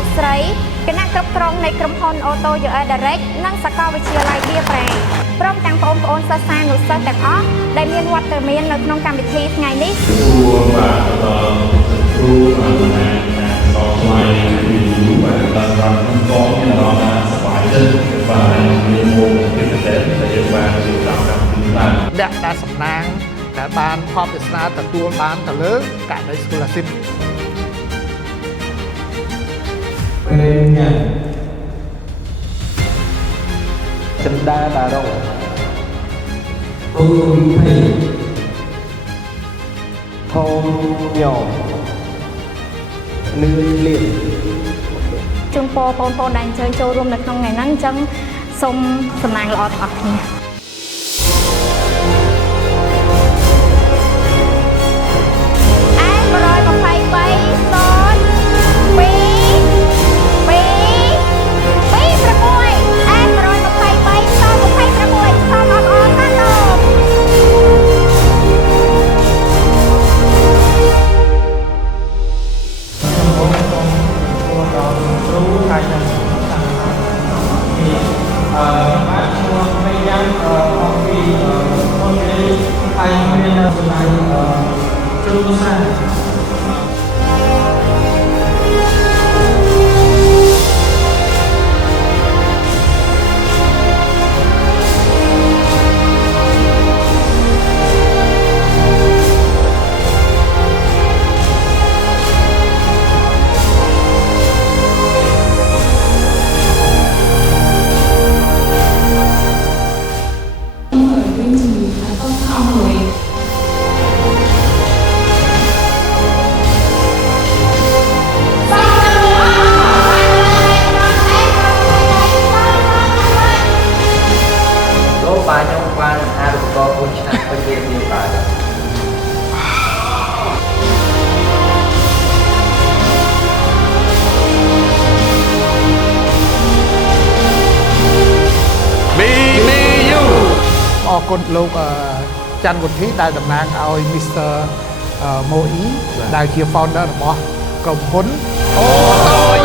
លោកស្រីគណៈគ្រប់គ្រងនៃក្រុមហ៊ុន Auto UL Direct និងសាកលវិទ្យាល័យបៀប្រែព្រមទាំងបងប្អូនសិស្សានុសិស្សទាំងអស់ដែលមានវត្តមាននៅក្នុងកម្មវិធីថ្ងៃនេះគ្រូបាទគ្រូបាទសងថ្លៃពីយូរបាទដល់រំកងមានអារម្មណ៍ថាសប្បាយចិត្តបាទមានមុខពិសេសដែលយើងបានរៀបចំកម្មវិធីបានអ្នកដែលសំណាងដែលបានខំទេសនាទទួលបានទៅលើករណី scholarship ពេលញ៉ាំចិន្តាតារងអូវិភ័យធំញោមនឿនលៀនជូនពរបងប្អូនដែលអញ្ជើញចូលរួមនៅក្នុងថ្ងៃហ្នឹងអញ្ចឹងសូមសំណាងល្អទាំងអស់គ្នាអរគុណលោកច័ន្ទវុធីដែលតំណាងឲ្យ Mr. Moi ដែលជា founder របស់ក្រុមហ៊ុន Auto